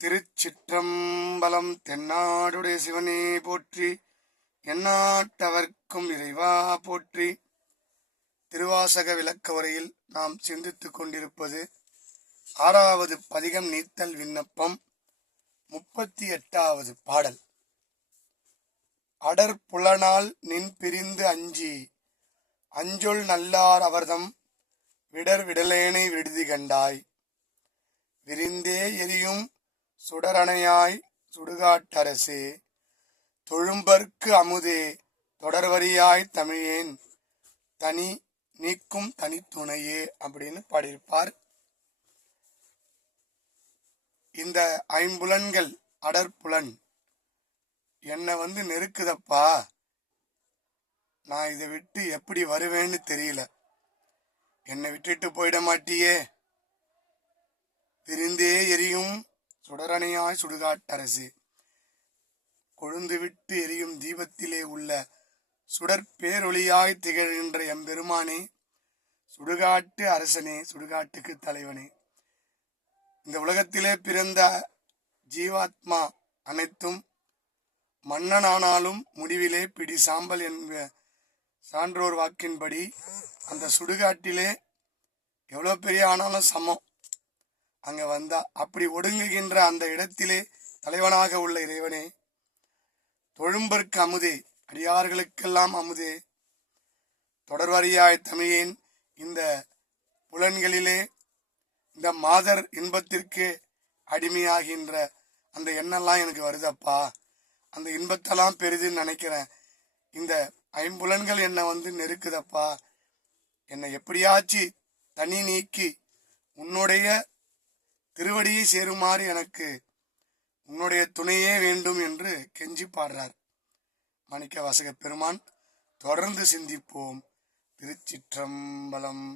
திருச்சிற்றம்பலம். தென்னாடுடைய சிவனே போற்றி, எந்நாட்டவர்க்கும் இறைவா போற்றி. திருவாசக விளக்க உரையில் நாம் சிந்தித்துக் கொண்டிருப்பது 6வது பதிகம் நீத்தல் விண்ணப்பம் 38வது பாடல். அடற்புலனால் நின் பிரிந்து அஞ்சி அஞ்சொல் நல்லார் அவர்தம் விடர் விடலேனை விடுதி கண்டாய். விரிந்தே எரியும் சுடரணையாய் சுடுகாட்டரசே, தொழும்பர்க்கு அமுதே தொடர்வரியாய் தமிழேன் தனி நீக்கும் தனித்துணையே அப்படின்னு பாடியிருப்பார். இந்த ஐம்புலன்கள் அடற்புலன் என்னை நெருக்குதப்பா, நான் இதை விட்டு எப்படி வருவேன்னு தெரியல, என்னை விட்டுட்டு போயிட மாட்டியே. விரிந்தே எரியும் சுடரணையாய் சுடுகாட்டரசு, கொழுந்து விட்டு எரியும் தீபத்திலே உள்ள சுடற்பேரொளியாய் திகழ்கின்ற எம்பெருமானே, சுடுகாட்டு அரசனே, சுடுகாட்டுக்கு தலைவனே. இந்த உலகத்திலே பிறந்த ஜீவாத்மா அனைத்தும் மன்னனானாலும் முடிவிலே பிடி சாம்பல் என்ற சான்றோர் வாக்கின்படி அந்த சுடுகாட்டிலே எவ்வளவு பெரிய ஆனாலும் சமம். அங்க வந்தா அப்படி ஒடுங்குகின்ற அந்த இடத்திலே தலைவனாக உள்ள இறைவனே, தொழும்பர்க்கு அமுதே, அடியார்களுக்கெல்லாம் அமுதே, தொடர்வரியாய் தமிழேன். இந்த புலன்களிலே இந்த மாதர் இன்பத்திற்கு அடிமையாகின்ற அந்த எண்ணெல்லாம் எனக்கு வருதப்பா, அந்த இன்பத்தெல்லாம் பெரிதுன்னு நினைக்கிறேன். இந்த ஐம்புலன்கள் என்னை நெருக்குதப்பா, என்னை எப்படியாச்சு தனி நீக்கி உன்னுடைய திருவடியை சேருமாறு எனக்கு உன்னுடைய துணையே வேண்டும் என்று கெஞ்சி பாடுறார் மாணிக்க வாசக பெருமான். தொடர்ந்து சிந்திப்போம். திருச்சிற்றம்பலம்.